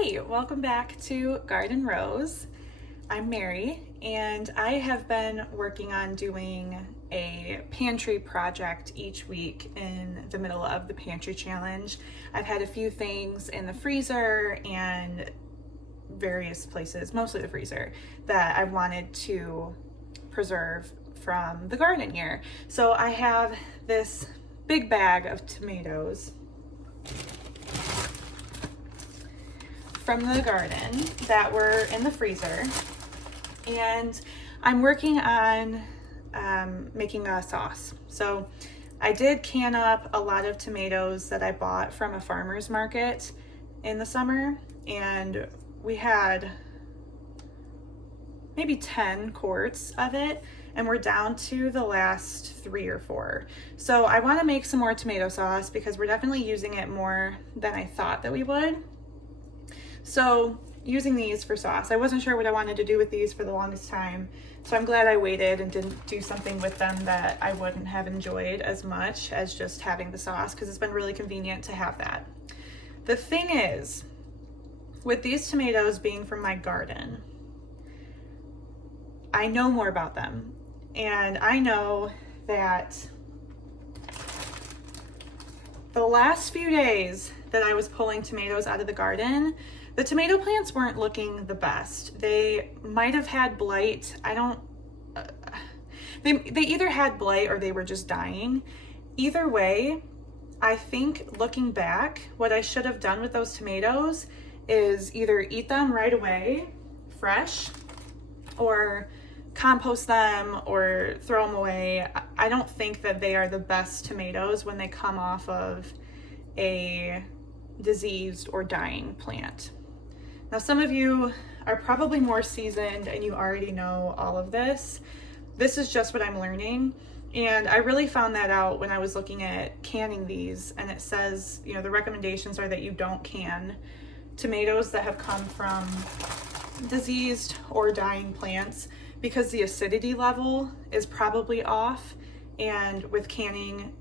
Hey, welcome back to Garden Rose. I'm Mary, and I have been working on doing a pantry project each week in the middle of the pantry challenge. I've had a few things in the freezer and various places, mostly the freezer, that I wanted to preserve from the garden year. So I have this big bag of tomatoes from the garden that were in the freezer, and I'm working on making a sauce. So I did can up a lot of tomatoes that I bought from a farmer's market in the summer, and we had maybe 10 quarts of it, and we're down to the last 3 or 4. So I want to make some more tomato sauce because we're definitely using it more than I thought that we would. So using these for sauce, I wasn't sure what I wanted to do with these for the longest time. So I'm glad I waited and didn't do something with them that I wouldn't have enjoyed as much as just having the sauce, because it's been really convenient to have that. The thing is, with these tomatoes being from my garden, I know more about them. And I know that the last few days that I was pulling tomatoes out of the garden, the tomato plants weren't looking the best. They might have had blight. They either had blight or they were just dying. Either way, I think looking back, what I should have done with those tomatoes is either eat them right away, fresh, or compost them or throw them away. I don't think that they are the best tomatoes when they come off of a diseased or dying plant. Now, some of you are probably more seasoned and you already know all of this. This is just what I'm learning. And I really found that out when I was looking at canning these, and it says, the recommendations are that you don't can tomatoes that have come from diseased or dying plants because the acidity level is probably off. And with canning,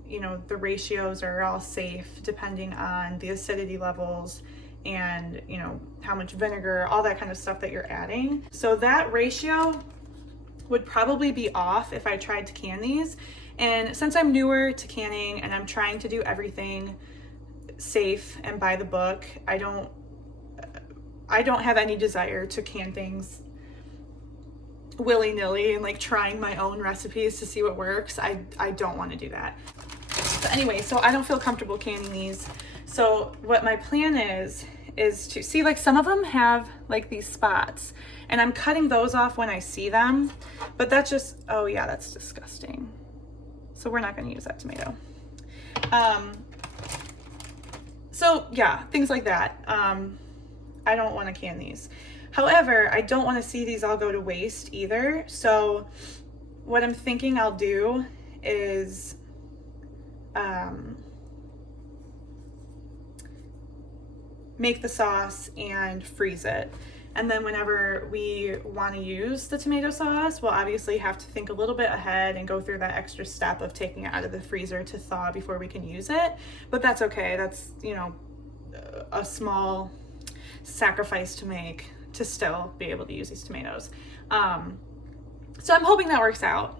the ratios are all safe depending on the acidity levels and, how much vinegar, all that kind of stuff that you're adding. So that ratio would probably be off if I tried to can these. And since I'm newer to canning and I'm trying to do everything safe and by the book, I don't have any desire to can things willy-nilly and trying my own recipes to see what works. I don't want to do that. But anyway, so I don't feel comfortable canning these. So what my plan is to see, some of them have these spots, and I'm cutting those off when I see them, but that's just, oh yeah, that's disgusting. So we're not going to use that tomato. So yeah, things like that. I don't want to can these. However, I don't want to see these all go to waste either. So what I'm thinking I'll do is make the sauce and freeze it. And then whenever we want to use the tomato sauce, we'll obviously have to think a little bit ahead and go through that extra step of taking it out of the freezer to thaw before we can use it. But that's okay. That's, a small sacrifice to make to still be able to use these tomatoes. So I'm hoping that works out.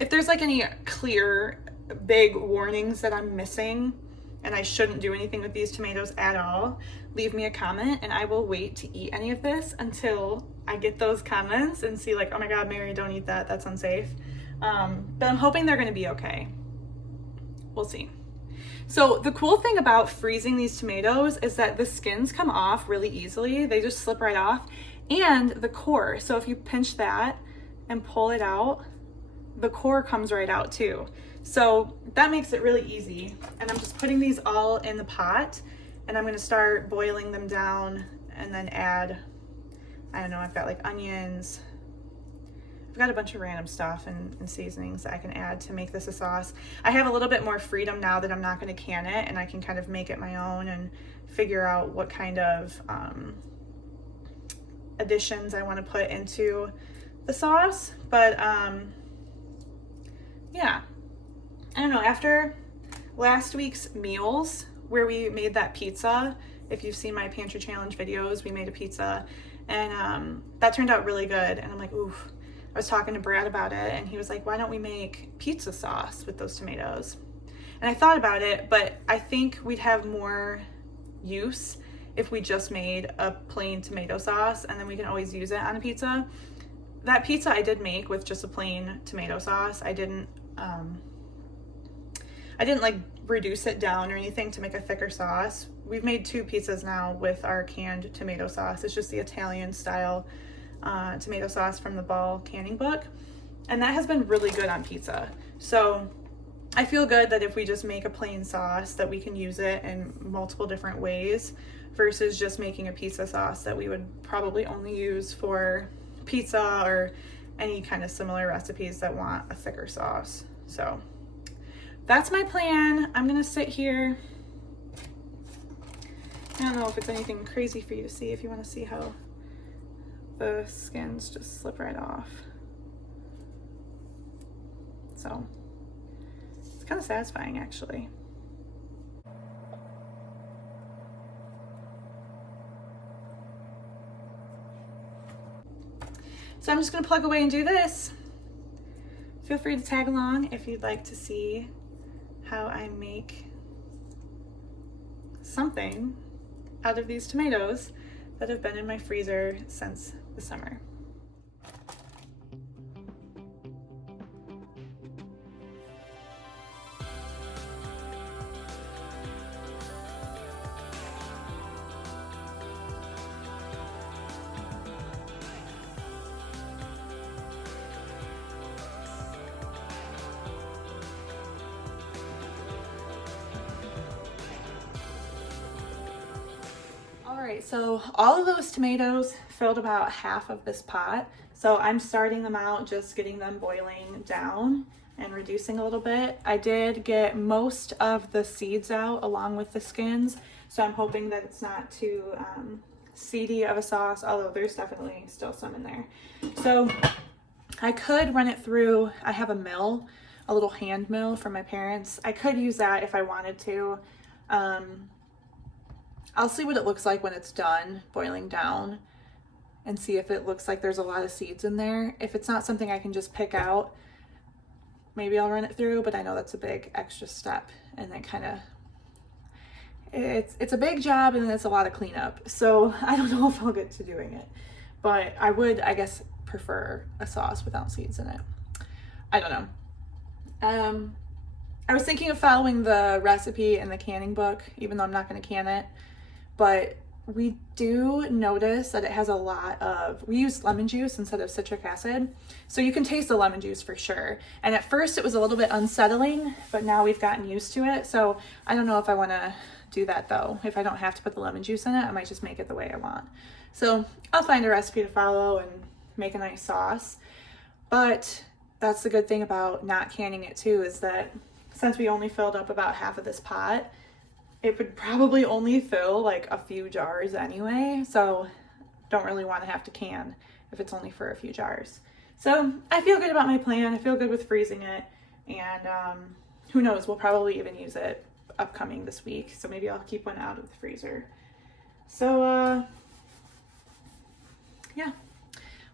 If there's any clear big warnings that I'm missing and I shouldn't do anything with these tomatoes at all, leave me a comment and I will wait to eat any of this until I get those comments and see oh my God, Mary, don't eat that, that's unsafe. But I'm hoping they're gonna be okay. We'll see. So the cool thing about freezing these tomatoes is that the skins come off really easily. They just slip right off. And the core, so if you pinch that and pull it out, the core comes right out too. So that makes it really easy. And I'm just putting these all in the pot, and I'm gonna start boiling them down and then add, I don't know, I've got onions. I've got a bunch of random stuff and seasonings that I can add to make this a sauce. I have a little bit more freedom now that I'm not going to can it, and I can kind of make it my own and figure out what kind of additions I want to put into the sauce. But yeah, I don't know, after last week's meals where we made that pizza. If you've seen my pantry challenge videos, we made a pizza, and that turned out really good. And I'm like, ooh, I was talking to Brad about it, and he was like, why don't we make pizza sauce with those tomatoes? And I thought about it, but I think we'd have more use if we just made a plain tomato sauce, and then we can always use it on a pizza. That pizza I did make with just a plain tomato sauce. I didn't like reduce it down or anything to make a thicker sauce. We've made 2 pizzas now with our canned tomato sauce. It's just the Italian style tomato sauce from the Ball canning book, and that has been really good on pizza. So I feel good that if we just make a plain sauce, that we can use it in multiple different ways versus just making a pizza sauce that we would probably only use for pizza or any kind of similar recipes that want a thicker sauce. So that's my plan. I'm gonna sit here. I don't know if it's anything crazy for you to see, if you want to see how the skins just slip right off. So it's kind of satisfying, actually. So I'm just gonna plug away and do this. Feel free to tag along if you'd like to see how I make something out of these tomatoes that have been in my freezer since the summer. All right, so all of those tomatoes filled about half of this pot. So I'm starting them out, just getting them boiling down and reducing a little bit. I did get most of the seeds out along with the skins, so I'm hoping that it's not too seedy of a sauce, although there's definitely still some in there. So I could run it through, I have a mill, a little hand mill from my parents. I could use that if I wanted to. I'll see what it looks like when it's done boiling down and see if it looks like there's a lot of seeds in there. If it's not something I can just pick out, maybe I'll run it through, but I know that's a big extra step, and then kind of, it's a big job and it's a lot of cleanup. So I don't know if I'll get to doing it, but I would, I guess, prefer a sauce without seeds in it. I don't know. I was thinking of following the recipe in the canning book, even though I'm not going to can it. But we do notice that it has a lot of, we use lemon juice instead of citric acid. So you can taste the lemon juice for sure. And at first it was a little bit unsettling, but now we've gotten used to it. So I don't know if I want to do that though. If I don't have to put the lemon juice in it, I might just make it the way I want. So I'll find a recipe to follow and make a nice sauce. But that's the good thing about not canning it too, is that since we only filled up about half of this pot, it would probably only fill like a few jars anyway. So don't really want to have to can if it's only for a few jars. So I feel good about my plan. I feel good with freezing it. And who knows, we'll probably even use it upcoming this week. So maybe I'll keep one out of the freezer. So yeah,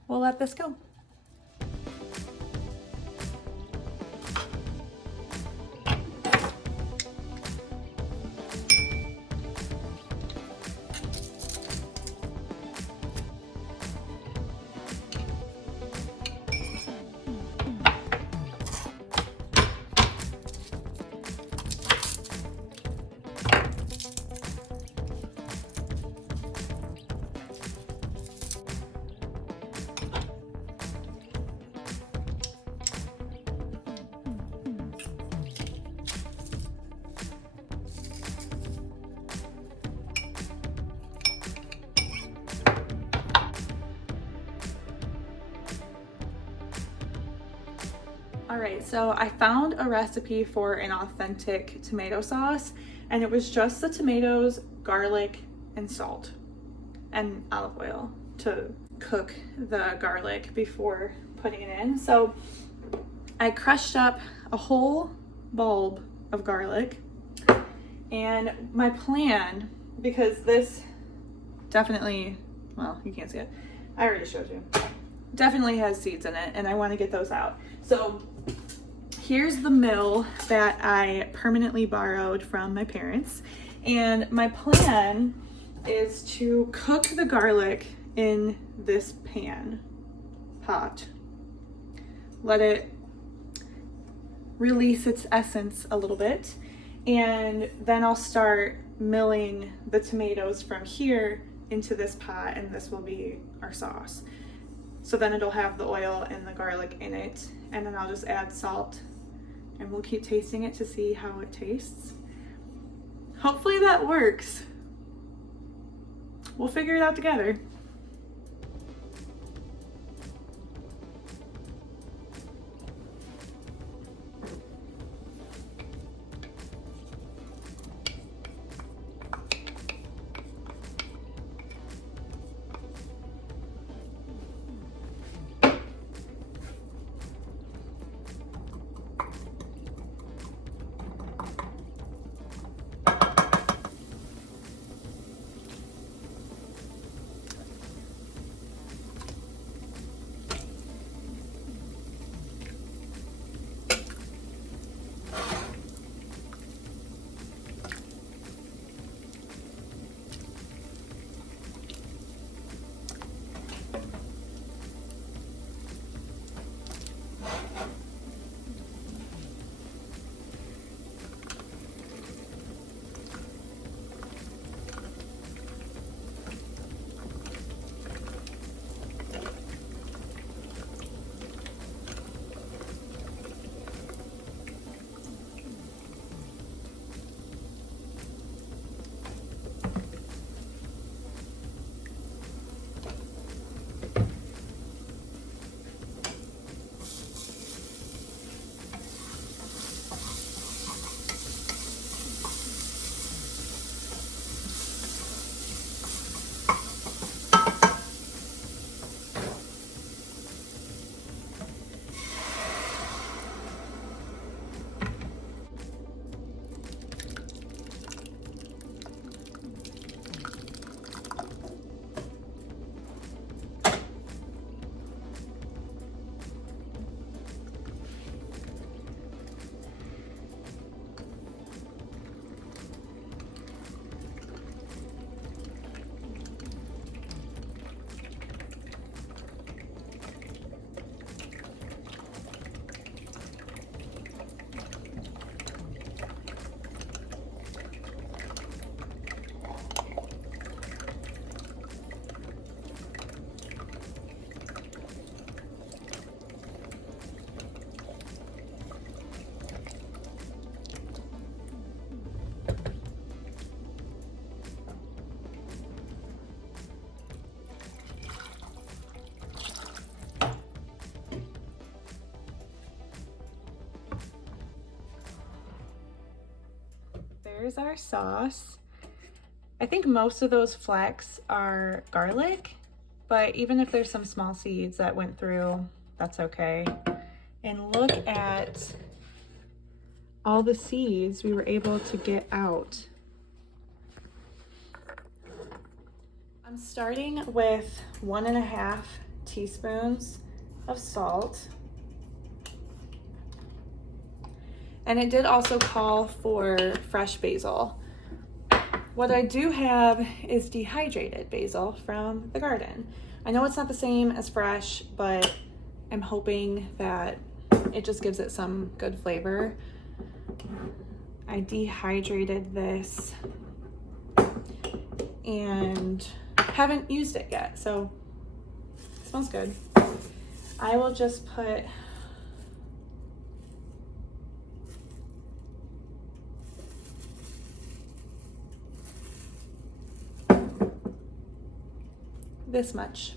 we'll let this go. All right, so I found a recipe for an authentic tomato sauce, and it was just the tomatoes, garlic, and salt, and olive oil to cook the garlic before putting it in. So I crushed up a whole bulb of garlic, And my plan, because this definitely, well, you can't see it. I already showed you. Definitely has seeds in it, and I want to get those out. So here's the mill that I permanently borrowed from my parents. And my plan is to cook the garlic in this pot. Let it release its essence a little bit. And then I'll start milling the tomatoes from here into this pot, and this will be our sauce. So then it'll have the oil and the garlic in it, and then I'll just add salt, and we'll keep tasting it to see how it tastes. Hopefully that works. We'll figure it out together. There's our sauce. I think most of those flecks are garlic, but even if there's some small seeds that went through, that's okay. And look at all the seeds we were able to get out. I'm starting with 1.5 teaspoons of salt. And it did also call for fresh basil. What I do have is dehydrated basil from the garden. I know it's not the same as fresh, but I'm hoping that it just gives it some good flavor. I dehydrated this and haven't used it yet, so it smells good. I will just put this much.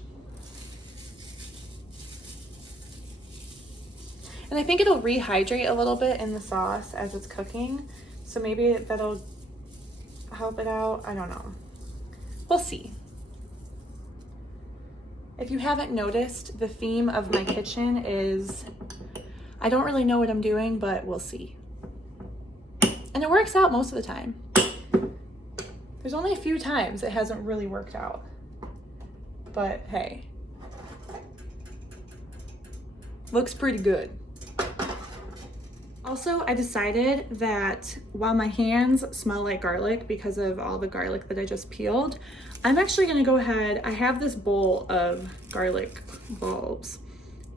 And I think it'll rehydrate a little bit in the sauce as it's cooking, so maybe that'll help it out. I don't know. We'll see. If you haven't noticed, the theme of my kitchen is I don't really know what I'm doing, but we'll see. And it works out most of the time. There's only a few times it hasn't really worked out, but hey, looks pretty good. Also, I decided that while my hands smell like garlic because of all the garlic that I just peeled, I'm actually gonna go ahead, I have this bowl of garlic bulbs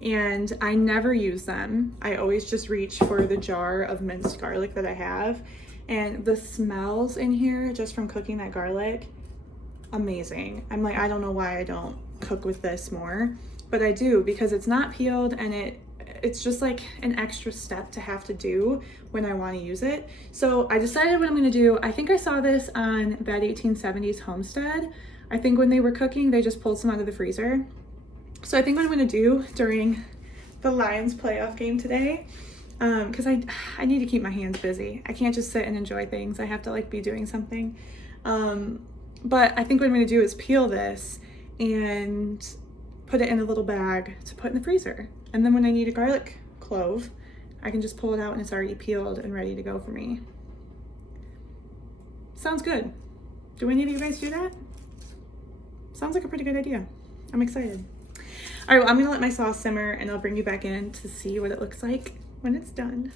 and I never use them. I always just reach for the jar of minced garlic that I have. And the smells in here just from cooking that garlic, amazing. I'm like, I don't know why I don't cook with this more, but I do because it's not peeled and it's just like an extra step to have to do when I want to use it. So I decided what I'm going to do. I think I saw this on Bad 1870s Homestead. I think when they were cooking, they just pulled some out of the freezer. So I think what I'm going to do during the Lions playoff game today, because I need to keep my hands busy. I can't just sit and enjoy things. I have to like be doing something. But I think what I'm going to do is peel this and put it in a little bag to put in the freezer. And then when I need a garlic clove, I can just pull it out and it's already peeled and ready to go for me. Sounds good. Do any of you guys do that? Sounds like a pretty good idea. I'm excited. All right, well, I'm gonna let my sauce simmer and I'll bring you back in to see what it looks like when it's done.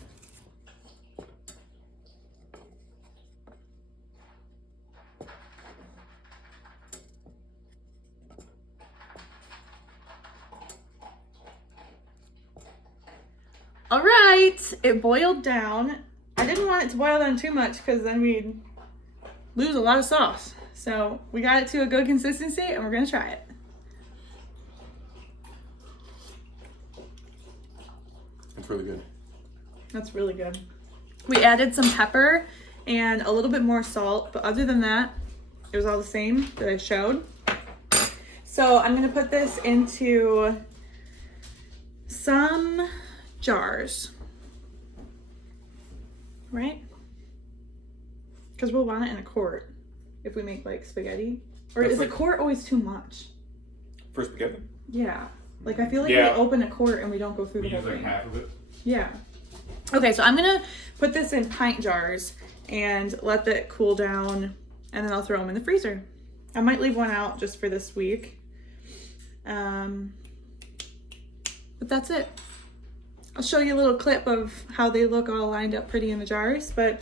All right, it boiled down. I didn't want it to boil down too much because then we'd lose a lot of sauce. So we got it to a good consistency and we're gonna try it. It's really good. That's really good. We added some pepper and a little bit more salt, but other than that, it was all the same that I showed. So I'm gonna put this into some jars, right? Because we'll want it in a quart if we make like spaghetti. Or is a quart always too much? For spaghetti? Yeah. Like I feel like we open a quart and we don't go through the whole thing. We use like half of it. Yeah. Okay, so I'm gonna put this in pint jars and let that cool down and then I'll throw them in the freezer. I might leave one out just for this week. But that's it. I'll show you a little clip of how they look all lined up pretty in the jars, but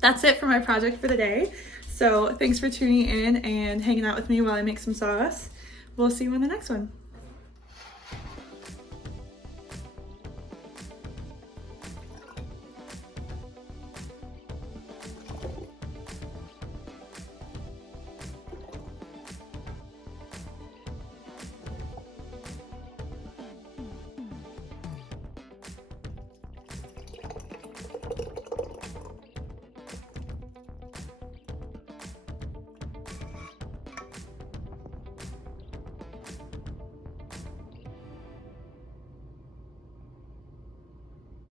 that's it for my project for the day. So thanks for tuning in and hanging out with me while I make some sauce. We'll see you in the next one.